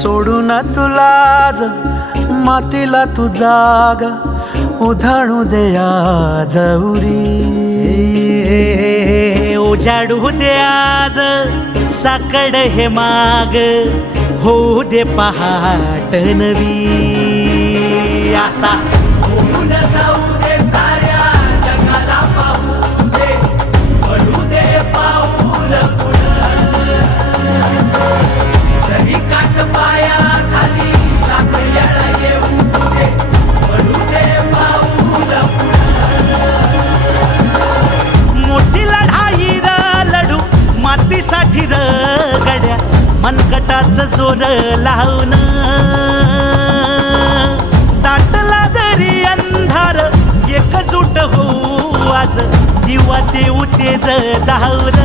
सोडून तुला ज मातीला तू जाग उधाणू दे आज उरी. उजाडू दे आज साकड हे माग होऊ दे पहाट नवी. आता होऊन जाऊ दे साऱ्या जगाला पाहू दे पडू दे पाऊल पुढं. जरी काट पाया खाली सापड्याला येऊ दे पडू दे पाऊल पुढं. मोठी लढाई र लढू मातीसाठी र गड्या मनगटाचं जोर लावून. दाटला जरी अंधार एकजूट होऊ आज दिवा देऊ तेज धावून.